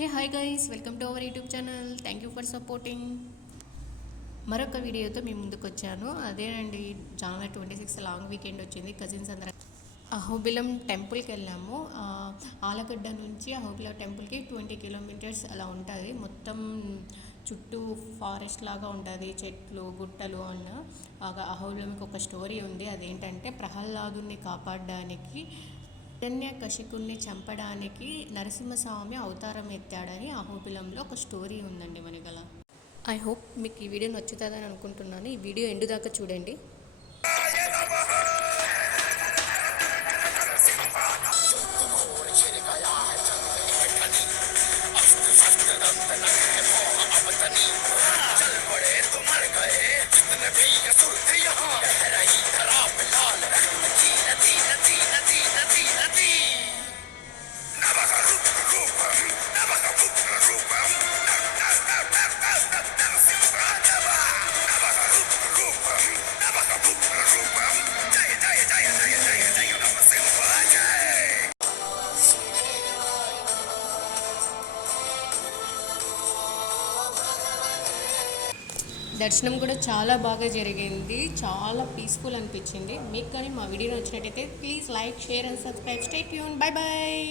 Hey hi guys, welcome to our YouTube channel. Thank you for supporting. మరొక వీడియోతో మీ ముందుకు వచ్చాను. అదేనండి, జనవరి 26 లాంగ్ వీకెండ్ వచ్చింది. కజిన్స్ అందరం అహోబిలం టెంపుల్కి వెళ్ళాము. ఆలగడ్డ నుంచి అహోబిలం టెంపుల్కి 20 కిలోమీటర్స్ అలా ఉంటుంది. మొత్తం చుట్టూ ఫారెస్ట్ లాగా ఉంటుంది, చెట్లు గుట్టలు అన్న. అహోబిలంకి ఒక స్టోరీ ఉంది. అదేంటంటే, ప్రహ్లాదుని కాపాడడానికి హిరణ్యకశిపుణ్ణి చంపడానికి నరసింహస్వామి అవతారం ఎత్తాడని అహోబిలంలో ఒక స్టోరీ ఉందండి మనగల. ఐ హోప్ మీకు ఈ వీడియో నచ్చుతుందని అనుకుంటున్నాను. ఈ వీడియో ఎండు దాకా చూడండి. దర్శనం కూడా చాలా బాగా జరిగింది. చాలా పీస్ఫుల్ అనిపించింది. మీకు కానీ మా వీడియో నచ్చినట్టయితే please like, share and subscribe. Stay tune. Bye bye.